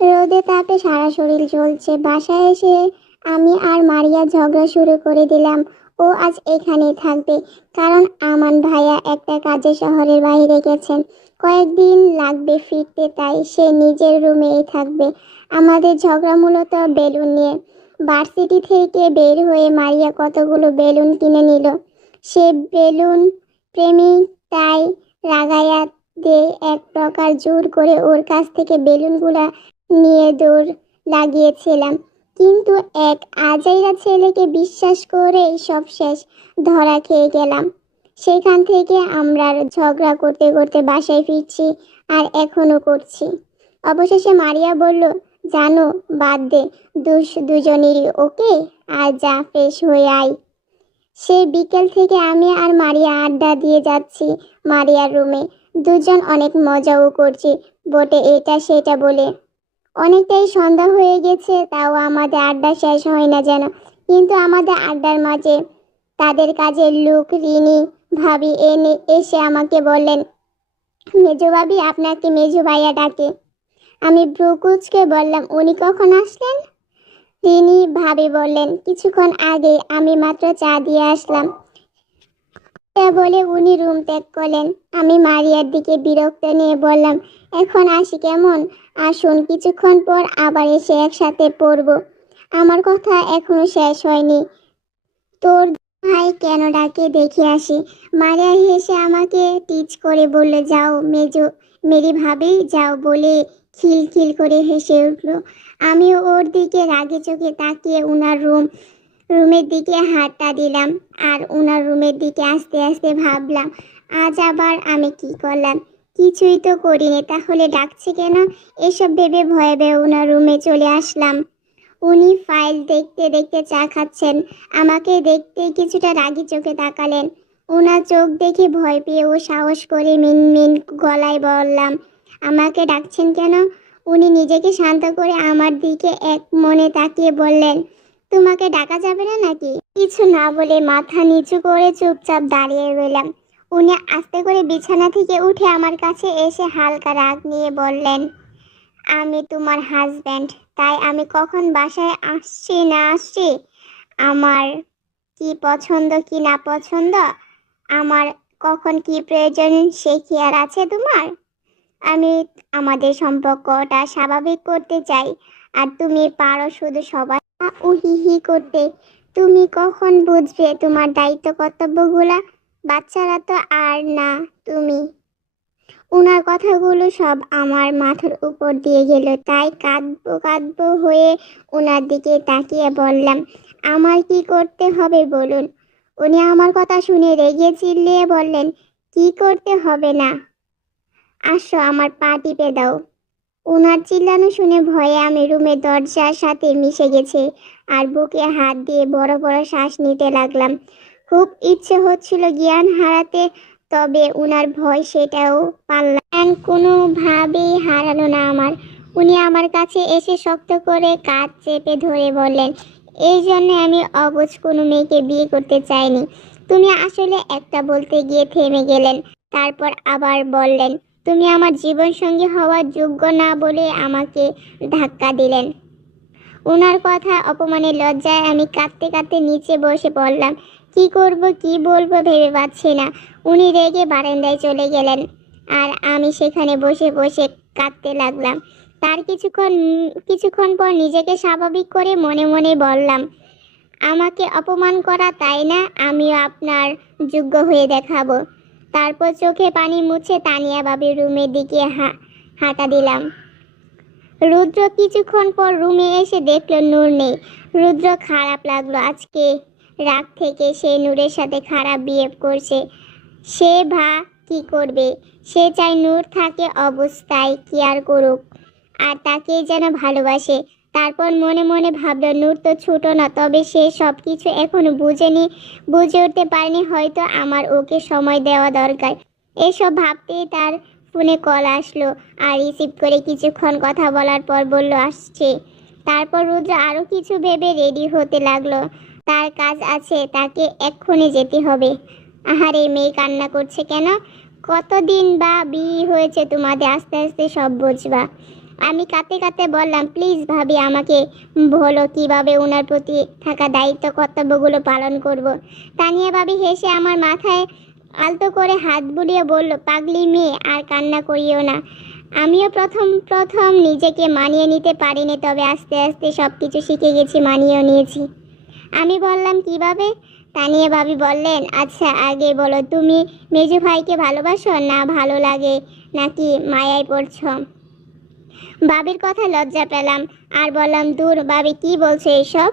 রোদে তাপে সারা শরীর জ্বলছে। বাসায় এসে আমি আর মারিয়া ঝগড়া শুরু করে দিলাম। ও আজ এখানেই থাকবে, কারণ আমান ভাইয়া একটা কাজে শহরের বাইরে গেছেন। কয়েকদিন লাগবে ফিরতে, তাই সে নিজের রুমেই থাকবে। আমাদের ঝগড়া মূলত বেলুন নিয়ে। ভার্সিটি থেকে বের হয়ে মারিয়া কতগুলো বেলুন কিনে নিল। সে বেলুন প্রেমিক, তাই রাগাইয়া দে এক প্রকার জোর করে ওর কাছ থেকে বেলুনগুলা নিয়ে দৌড় লাগিয়েছিলাম। কিন্তু এক আজাইরা ছেলেকে বিশ্বাস করে সব শেষ, ধরা খেয়ে গেলাম। সেখান থেকে আমরা ঝগড়া করতে করতে বাসায় ফিরছি, আর এখনো করছি। অবশেষে মারিয়া বলল, জানো, বাদ দে, দোষ দুজনেরই। ওকে, আর যা, ফ্রেশ হয়ে আয়। সেই বিকেল থেকে আমি আর মারিয়া আড্ডা দিয়ে যাচ্ছি মারিয়ার রুমে। দুজন অনেক মজাও করছি বটে, এটা সেটা বলে। অনেকটাই সন্ধ্যা হয়ে গেছে, তাও আমাদের আড্ডা শেষ হয় না যেন। কিন্তু আমাদের আড্ডার মাঝে তাদের কাজের লোক রিনি ভাবি এসে আমাকে বললেন, মেজো ভাবি আপনাকে মেজো ভাইয়া ডাকে। আমি ব্রুকুচকে বললাম, উনি কখন আসলেন? রিনি ভাবি বললেন, কিছুক্ষণ আগে, আমি মাত্র চা দিয়ে আসলাম। তা বলে উনি রুম ত্যাগ করলেন। আমি মারিয়ার দিকে বিরক্ত নিয়ে বললাম, এখন আসি কেমন? আসুন, কিছুক্ষণ পর আবার এসে একসাথে পড়ব। আমার কথা এখনো শেষ হয়নি। তোর ভাই কেন ডাকে দেখে আসি। মারিয়া হেসে আমাকে টিচ করে বলল, যাও মেরি ভাবি, যাও, বলে খিলখিল করে হেসে উঠল। আমিও ওর দিকে রাগে চোখে তাকিয়ে উনার রুমের দিকে হাতটা দিলাম, আর উনার রুমের দিকে আস্তে আস্তে ভাবলাম, আজ আবার আমি কি করলাম? কিছুই তো করিনি, তাহলে ডাকছে কেন? এসব ভেবে ভয়ে ভয়ে উনার রুমে চলে আসলাম। উনি ফাইল দেখতে দেখতে চা খাচ্ছেন। আমাকে দেখতেই কিছুটা রাগী চোখে তাকালেন। উনার চোখ দেখে ভয় পেয়ে ও সাহস করে মিনমিন গলায় বললাম, আমাকে ডাকছেন কেন? উনি নিজেকে শান্ত করে আমার দিকে এক মনে তাকিয়ে বললেন, তোমাকে ডাকা যাবে না নাকি? কিছু না বলে মাথা নিচু করে চুপচাপ দাঁড়িয়ে রইলাম। উনি আস্তে করে বিছানা থেকে উঠে আমার কাছে এসে হালকা রাগ নিয়ে বললেন, আমি তোমার হাজব্যান্ড, তাই আমি কখন বাসায় আসছি না আসছি, আমার কি পছন্দ কি না পছন্দ, আমার কখন কি প্রয়োজন, সে কি আর আছে তোমার? আমি আমাদের সম্পর্কটা স্বাভাবিক করতে চাই, আর তুমি পারো শুধু সবাই উহিহি করতে। তুমি কখন বুঝবে তোমার দায়িত্ব কর্তব্যগুলা? বাচ্চারা তো আর না তুমি। উনার কথাগুলো সব আমার মাথার উপর দিয়ে গেল, তাই কাঁদবো কাঁদবো হয়ে ওনার দিকে তাকিয়ে বললাম, আমার কি করতে হবে বলুন? উনি আমার কথা শুনে রেগে চিল্লিয়ে বললেন, কি করতে হবে না, আসো আমার পা টিপে দাও। ওনার চিল্লানো শুনে ভয়ে আমি রুমের দরজার সাথে মিশে গেছে, আর বুকে হাত দিয়ে বড় বড় শ্বাস নিতে লাগলাম। খুব ইচ্ছে হচ্ছিল জ্ঞান হারাতে, তবে উনার ভয় সেটাও পারলাম কোনোভাবেই হারালো না আমার। উনি আমার কাছে এসে শক্ত করে কাঁধ চেপে ধরে বললেন, এই জন্য আমি অবুঝ কোনো মেয়েকে বিয়ে করতে চাইনি। তুমি আসলে একটা বলতে গিয়ে থেমে গেলেন, তারপর আবার বললেন, তুমি আমার জীবন সঙ্গী হওয়ার যোগ্য না বলে আমাকে ধাক্কা দিলেন। ওনার কথা অপমানের লজ্জায় আমি কাঁদতে কাঁদতে নিচে বসে পড়লাম। কি করব কি বলবো ভেবে পাচ্ছি না। উনি রেগে বারান্দায় চলে গেলেন, আর আমি সেখানে বসে বসে কাঁদতে লাগলাম। তার কিছুক্ষণ পর নিজেকে স্বাভাবিক করে মনে মনে বললাম, আমাকে অপমান করা তাই না, আমিও আপনার যোগ্য হয়ে দেখাবো। তারপর চোখে পানি মুছে তানিয়া বাবির রুমের দিকে হাঁটা দিলাম। রুদ্র কিছুক্ষণ পর রুমে এসে দেখলো নূর নেই। রুদ্র খারাপ লাগলো, আজকে রাগ থেকে সে নূরের সাথে খারাপ বিহেভ করছে। সে কি করবে? সে চায় নূর থাকে অবস্থায়, কি আর করুক, আর তাকেই যেন ভালোবাসে। তারপর মনে মনে ভাবলো, নূর তো ছোট না, তবে সে সব কিছু এখনো বুঝে উঠতে পারেনি, হয়তো আমার ওকে সময় দেওয়া দরকার। এসব ভাবতেই তার ফোনে কল আসলো, আর রিসিভ করে কিছুক্ষণ কথা বলার পর বলল আসছে। তারপর রুদ্র আরও কিছু ভেবে রেডি হতে লাগলো। তার কাজ আছে, তাকে এক্ষুনি যেতে হবে। আহারে, মেয়ে কান্না করছে কেন? কতদিন বা বিয়ে হয়েছে তোমাদের, আস্তে আস্তে সব বুঝবা। আমি কাঁদতে কাঁদতে বললাম, প্লিজ ভাবি আমাকে বলো কিভাবে ওনার প্রতি থাকা দায়িত্ব কর্তব্যগুলো পালন করব। তানিয়া ভাবি হেসে আমার মাথায় আলতো করে হাত বুলিয়ে বলল, পাগলি মেয়ে, আর কান্না করিও না। আমিও প্রথম প্রথম নিজেকে মানিয়ে নিতে পারিনি, তবে আস্তে আস্তে সব কিছু শিখে গেছি, মানিয়েও নিয়েছি। আমি বললাম, কিভাবে? তানিয়া ভাবি বললেন, আচ্ছা আগে বলো, তুমি মেজু ভাইকে ভালোবাসো, না ভালো লাগে, নাকি মায়ায় পড়ছ? ভাবির কথা লজ্জা পেলাম আর বললাম, দূর ভাবি, কি বলছো এসব?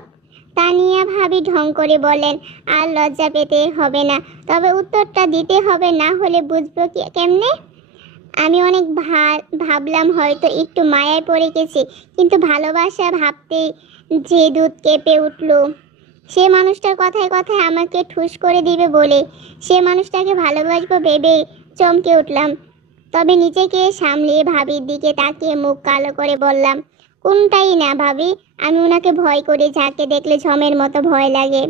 তানিয়া ভাবি ঢং করে বলেন, আর লজ্জা পেতে হবে না, তবে উত্তরটা দিতে হবে, না হলে বুঝবো কেমনে? আমি অনেক ভাবলাম, হয়তো একটু মায়ায় পড়ে গেছি, কিন্তু ভালোবাসা ভাবতেই যে দুধ কেঁপে উঠল। সে মানুষটার কথায় কথায় আমাকে ঠুস করে দিবে বলে সে মানুষটাকে ভালোবাসবো ভেবেই চমকে উঠলাম। তবে নিজেকে সামলিয়ে ভাবির দিকে তাকিয়ে মুখ কালো করে বললাম, কোনটাই না ভাবি, আমি ওনাকে ভয় করি, যাকে দেখলে ঝমের মতো ভয় লাগে।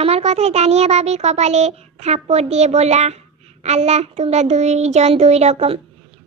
আমার কথায় তানিয়া ভাবি কপালে থাপ্পড় দিয়ে বললা, আল্লাহ, তোমরা দুইজন দুই রকম,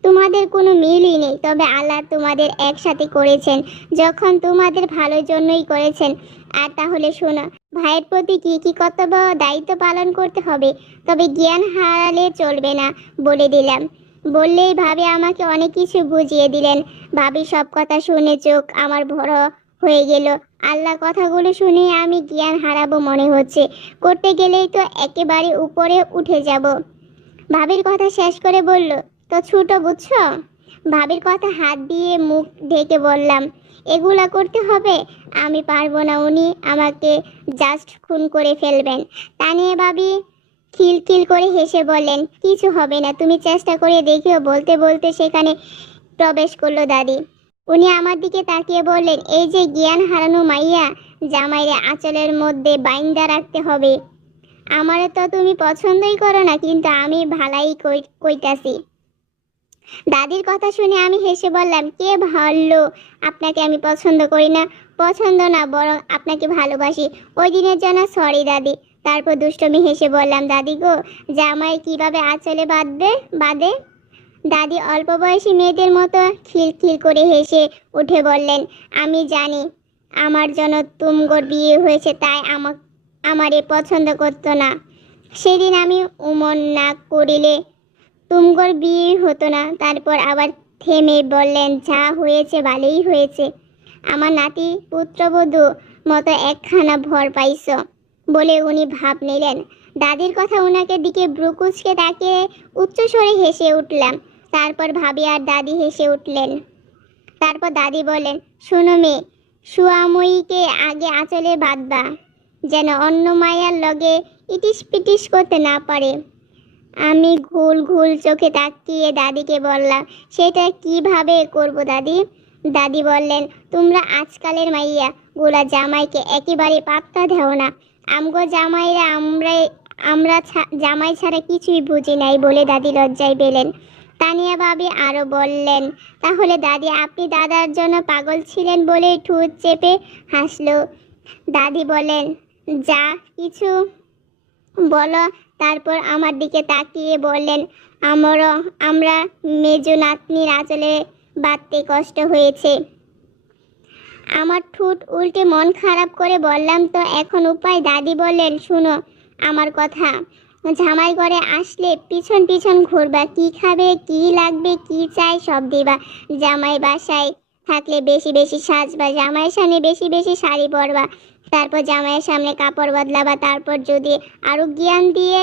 তোমাদের কোনো মিলই নেই, তবে আল্লাহ তোমাদের একসাথে করেছেন, যখন তোমাদের ভালোর জন্যই করেছেন। আর তাহলে শোনো, ভাইয়ের প্রতি কি কি কর্তব্য দায়িত্ব পালন করতে হবে, তবে জ্ঞান হারালে চলবে না, বলে দিলাম। বললেই ভাবি আমাকে অনেক কিছু বুঝিয়ে দিলেন। ভাবি সব কথা শুনে চোখ আমার বড় হয়ে গেল। আল্লাহ, কথাগুলো শুনে আমি জ্ঞান হারাবো মনে হচ্ছে, করতে গেলেই তো একেবারে উপরে উঠে যাব। ভাবির কথা শেষ করে বলল, তো ছোট বুঝছো? ভাবির কথা হাত দিয়ে মুখ ঢেকে বললাম, এগুলা করতে হবে? আমি পারবো না, উনি আমাকে জাস্ট খুন করে ফেলবেন। তানিয়া ভাবি খিলখিল করে হেসে বললেন, কিছু হবে না, তুমি চেষ্টা করে দেখিও। বলতে বলতে সেখানে প্রবেশ করলো দাদি। উনি আমার দিকে তাকিয়ে বললেন, এই যে জ্ঞান হারানো মাইয়া, জামাইরে আঁচলের মধ্যে বাইন্দা রাখতে হবে। আমারে তো তুমি পছন্দই করো না, কিন্তু আমি ভালাই কইতাছি। দাদির কথা শুনে আমি হেসে বললাম, কে ভালো, আপনাকে আমি পছন্দ করি না? পছন্দ না, বরং আপনাকে ভালোবাসি। ওই দিনের জন্য সরি দাদি। তারপর দুষ্টমি হেসে বললাম, দাদি গো, জামাই কিভাবে আঁচলে বাঁধে? দাদি অল্প বয়সী মেয়েদের মতো খিলখিল করে হেসে উঠে বললেন, আমি জানি আমার জন্য তুমগোর বিয়ে হয়েছে, তাই আমারে পছন্দ করতো না। সেদিন আমি উমন না করিলে তুমগোর বিয়ে হতো না। তারপর আবার থেমে বললেন, যা হয়েছে ভালোই হয়েছে, আমার নাতি পুত্রবধূ মতো একখানা ভর পাইছ, বলে উনি ভাব নিলেন। দাদির কথা ওনাকে দিকে ব্রুকুচকে তাকিয়ে উচ্চস্বরে হেসে উঠলাম। তারপর ভাবি আর দাদি হেসে উঠলেন। তারপর দাদি বলেন, শোনো মেয়ে, সুয়াময়ীকে আগে আঁচলে বাঁধবা, যেন অন্য মায়ার লগে ইটিস পিটিস করতে না পারে। আমি ঘুল ঘুল চোখে তাকিয়ে দাদিকে বললাম, সেটা কিভাবে করব দাদি? দাদি বললেন, তোমরা আজকালের মাইয়া গোলা জামাইকে একেবারে পাত্তা দেও না। আমগো জামাইরা আমরা জামাই ছাড়া কিছুই বুঝি নাই, বলে দাদি লজ্জায় পেলেন। তানিয়া ভাবি আরো বললেন, তাহলে দাদি আপনি দাদার জন্য পাগল ছিলেন বলে ঠোঁট চেপে হাসলো। দাদি বলেন, যা কিছু বলো। তারপর আমার দিকে তাকিয়ে বললেন, আমরা মেজো নাতনির আঁচলে বাঁধতে কষ্ট হয়েছে। আমার ঠোঁট উল্টে মন খারাপ করে বললাম, তো এখন উপায়? দাদি বললেন, শুনো আমার কথা, জামাই ঘরে আসলে পিছন পিছন ঘুরবা, কি খাবে, কি লাগবে, কি চাই সব দিবা। জামাই বাসায় থাকলে বেশি বেশি সাজবা, জামাইয়ের সামনে বেশি বেশি শাড়ি পরবা, তারপর জামাইয়ের সামনে কাপড় বদলাবা। তারপর যদি আরো জ্ঞান দিয়ে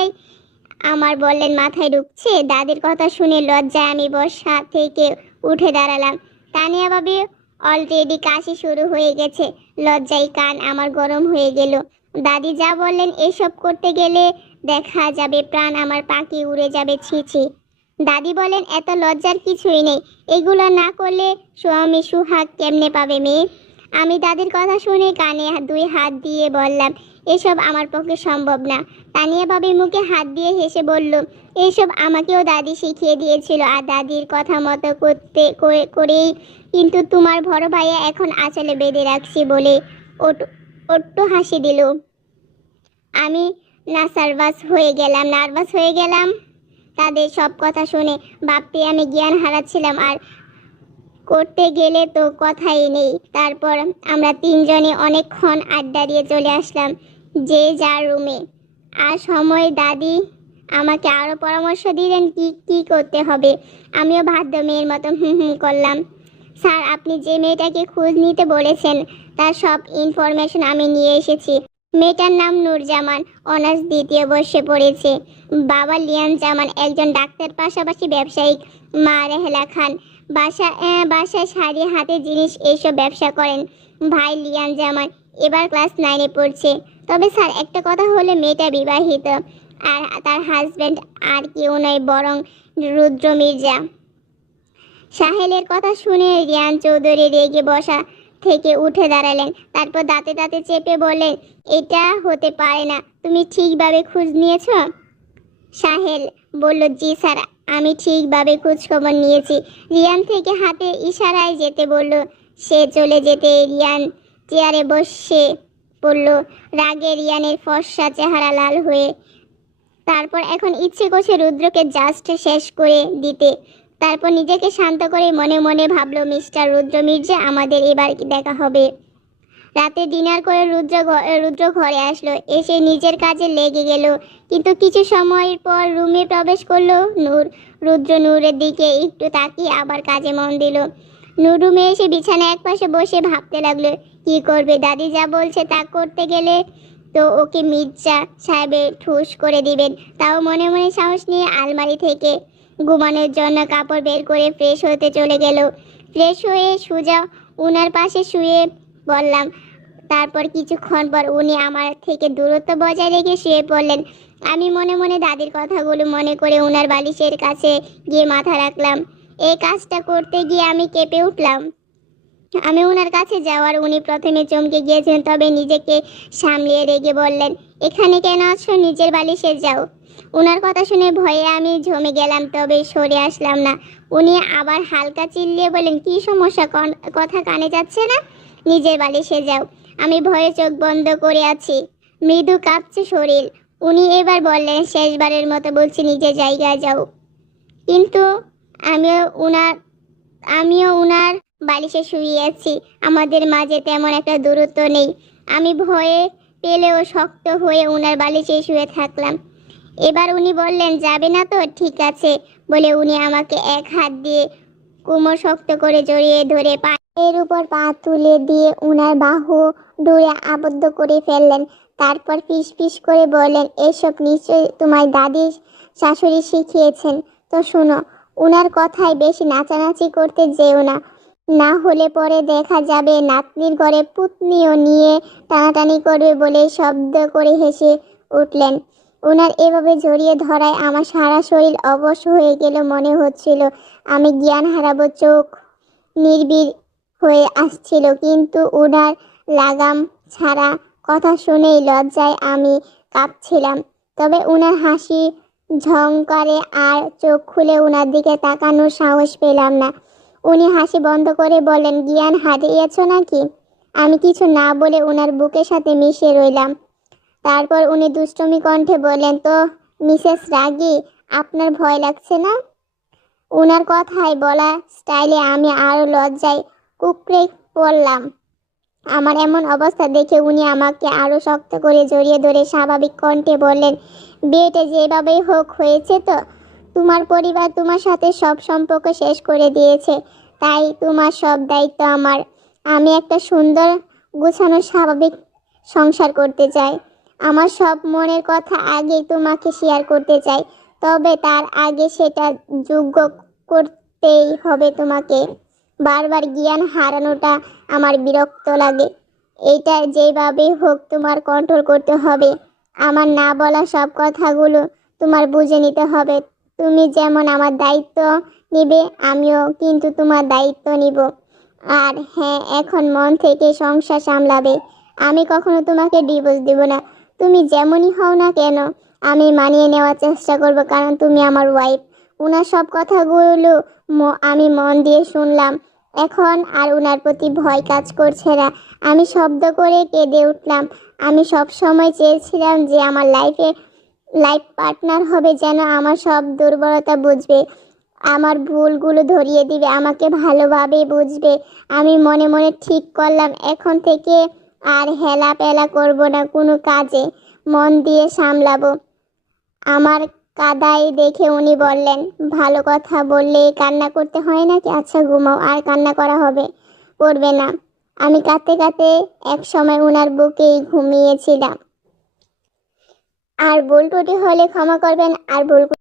আমার বললেন, মাথায় ঢুকছে? দাদির কথা শুনে লজ্জায় আমি বসা থেকে উঠে দাঁড়ালাম। তানিয়া ভাবি অলরেডি কাশি শুরু হয়ে গেছে, লজ্জায় কান আমার গরম হয়ে গেল। দাদি যা বললেন, এসব করতে গেলে দেখা যাবে প্রাণ আমার পাখি উড়ে যাবে, ছি। দাদি বলেন, এত লজ্জার কিছুই নেই, এগুলো না করলে স্বামী সুহাগ কেমনে পাবে মেয়ে? আমি দাদির কথা শুনে কানে দুই হাত দিয়ে বললাম, এসব আমার পক্ষে সম্ভব না। তানিয়া ভাবির মুখে হাত দিয়ে হেসে বলল, এসব আমাকেও দাদি শিখিয়ে দিয়েছিল, আর দাদির কথা মতো করেই কিন্তু তোমার বড় ভাইয়া এখন আঁচলে বেঁধে রাখছি বলে ওট্ট হাসি দিল। আমি নার্ভাস হয়ে গেলাম। তাদের সব কথা শুনে ভাবতে আমি জ্ঞান হারাচ্ছিলাম। আর করতে গেলে তো কথাই নেই। তারপর আমরা তিনজনে অনেকক্ষণ আড্ডা দিয়ে চলে আসলাম যে যার রুমে। আর সময় দাদি আমাকে আরও পরামর্শ দিলেন কি কি করতে হবে। আমিও বাধ্য মেয়ের মতো হুম হুম করলাম। স্যার, আপনি যে মেয়েটাকে খোঁজ নিতে বলেছেন তার সব ইনফরমেশন আমি নিয়ে এসেছি। মেয়েটার নাম নূরজামান, অনার্স দ্বিতীয় বর্ষে পড়েছে। বাবা লিয়ান জামান একজন ডাক্তার, পাশাপাশি ব্যবসায়িক। মা রেহেলা খান বাসায় শাড়ি, হাতে জিনিস এইসব ব্যবসা করেন। ভাই লিয়ান জামান এবার ক্লাস 9-এ পড়ছে। তবে স্যার, একটা কথা হলে মেয়েটা বিবাহিত, আর তার হাজব্যান্ড আর কেউ নয় বরং রুদ্র মির্জা। সাহেলের কথা শুনে রিয়ান চৌধুরী রেগে বসা থেকে উঠে দাঁড়ালেন। তারপর দাঁতে দাঁতে চেপে বললেন, এটা হতে পারে না। তুমি ঠিকভাবে খোঁজ নিয়েছ? সাহেল বলল, জি স্যার, আমি ঠিকভাবে খোঁজখবর নিয়েছি। রিয়ান থেকে হাতে ইশারায় যেতে বলল। সে চলে যেতে রিয়ান চেয়ারে বসে পড়ল। রাগে রিয়ানের ফর্সা চেহারা লাল হয়ে। তারপর এখন ইচ্ছে করছে রুদ্রকে জাস্ট শেষ করে দিতে। তারপর নিজেকে শান্ত করে মনে মনে ভাবলো, মিস্টার রুদ্র মির্জা, আমাদের এবার দেখা হবে। রাতে ডিনার করে রুদ্র ঘরে আসলো। এসে নিজের কাজে লেগে গেল। কিন্তু কিছু সময়ের পর রুমে প্রবেশ করলো নূর। রুদ্র নূরের দিকে একটু তাকিয়ে আবার কাজে মন দিল। নূর রুমে এসে বিছানায় একপাশে বসে ভাবতে লাগলো, কি করবে। দাদি যা বলছে তা করতে গেলে তো ওকে মির্জা সাহেবে ঠুস করে দিবেন। তাও মনে মনে সাহস নিয়ে আলমারি থেকে ঘুমানোর জন্য কাপড় বের করে ফ্রেশ হতে চলে গেল। ফ্রেশ হয়ে সোজা উনার পাশে শুয়ে বললাম। তারপর কিছুক্ষণ পর উনি আমার থেকে দূরত্ব বজায় রেখে শুয়ে পড়লেন। আমি মনে মনে দাদির কথাগুলো মনে করে উনার বালিশের কাছে গিয়ে মাথা রাখলাম। এই কাজটা করতে গিয়ে আমি কেঁপে উঠলাম। আমি উনার কাছে যাওয়ার উনি প্রথমে চমকে গিয়েছেন, তবে নিজেকে সামলিয়ে রেগে বললেন, এখানে কেন আছো? নিজের বালিশে যাও। উনার কথা শুনে ভয়ে আমি জমে গেলাম, তবে সরে আসলাম না। উনি আবার হালকা চিল্লিয়ে বলেন, কি সমস্যা? কথা কানে যাচ্ছে না? নিজের বালিশে যাও। আমি ভয়ে চোখ বন্ধ করে আছি, মৃদু কাঁপছে শরীর। উনি এবার বললেন, শেষবারের মতো বলছি, নিজের জায়গায় যাও। কিন্তু আমিও উনার আমিও উনার বালিশে শুয়ে আছি। আমাদের মাঝে তেমন একটা দূরত্ব নেই। আমি ভয়ে পেলেও শক্ত হয়ে উনার বালিশে শুয়ে থাকলাম। এবার উনি বললেন, যাবে না তো? ঠিক আছে বলে উনি আমাকে এক হাত দিয়ে কোমর শক্ত করে জড়িয়ে ধরে পায়ের উপর পা তুলে দিয়ে উনার বাহু ডুরে আবদ্ধ করে ফেললেন। তারপর ফিস ফিস করে বললেন, এসব নিশ্চয়ই তোমার দাদি শাশুড়ি শিখিয়েছেন। তো শোনো, উনার কথায় বেশি নাচানাচি করতে যেও না, না হলে পরে দেখা যাবে নাতনির ঘরে পুতনিও নিয়ে টানাটানি করবে। বলে শব্দ করে হেসে উঠলেন। ওনার এভাবে জড়িয়ে ধরায় আমার সারা শরীর অবশ হয়ে গেল। মনে হচ্ছিল আমি জ্ঞান হারাবো। চোখ নির্বির হয়ে আসছিল, কিন্তু ওনার লাগাম ছাড়া কথা শুনেই লজ্জায় আমি কাঁপছিলাম। তবে ওনার হাসি ঝংকারে আর চোখ খুলে ওনার দিকে তাকানোর সাহস পেলাম না। উনি হাসি বন্ধ করে বললেন, জ্ঞান হারিয়েছ নাকি? আমি কিছু না বলে ওনার বুকের সাথে মিশে রইলাম। তারপর উনি দুষ্টমি কণ্ঠে বললেন, তো মিসেস রাগী, আপনার ভয় লাগছে না? ওনার কথায় বলা স্টাইলে আমি আরো লজ্জায় কুঁকড়ে পড়লাম। আমার এমন অবস্থা দেখে উনি আমাকে আরো শক্ত করে জড়িয়ে ধরে স্বাভাবিক কণ্ঠে বললেন, বিয়েটা যেভাবেই হোক হয়েছে তো? তোমার পরিবার তোমার সাথে সব সম্পর্ক শেষ করে দিয়েছে, তাই তোমার সব দায়িত্ব আমার। আমি একটা সুন্দর গুছানো স্বাভাবিক সংসার করতে চাই। আমার সব মনের কথা আগে তোমাকে শেয়ার করতে চাই, তবে তার আগে সেটা যোগ্য করতেই হবে তোমাকে। বারবার জ্ঞান হারানোটা আমার বিরক্ত লাগে। এইটা যেভাবেই হোক তোমার কন্ট্রোল করতে হবে। আমার না বলা সব কথাগুলো তোমার বুঝে নিতে হবে। তুমি যেমন আমার দায়িত্ব নিবে, আমিও কিন্তু তোমার দায়িত্ব নিব। আর হ্যাঁ, এখন মন থেকে সংসার সামলাবে। আমি কখনো তোমাকে ডিভোর্স দেব না। তুমি যেমনই হও না কেন, আমি মানিয়ে নেওয়ার চেষ্টা করব, কারণ তুমি আমার ওয়াইফ। ওনার সব কথাগুলো আমি মন দিয়ে শুনলাম। এখন আর ওনার প্রতি ভয় কাজ করছে না। আমি শব্দ করে কেঁদে উঠলাম। আমি সব সময় চেয়েছিলাম যে আমার লাইফ পার্টনার হবে যেন আমার সব দুর্বলতা বুঝবে আমার ভুলগুলো ধরিয়ে দিবে, আমাকে ভালোভাবে বুঝবে। আমি মনে মনে ঠিক করলাম এখন থেকে আর হেলা পেলা করব না, কোনো কাজে মন দিয়ে সামলাবো। আমার কাদাই দেখে উনি বললেন, ভালো কথা বললে কান্না করতে হয় নাকি? আচ্ছা ঘুমাও, আর কান্না করা করবে না। আমি কাঁদতে কাঁদতে এক সময় উনার বুকেই ঘুমিয়েছিলাম। আর ভুল ত্রুটি হলে ক্ষমা করবেন, আর ভুল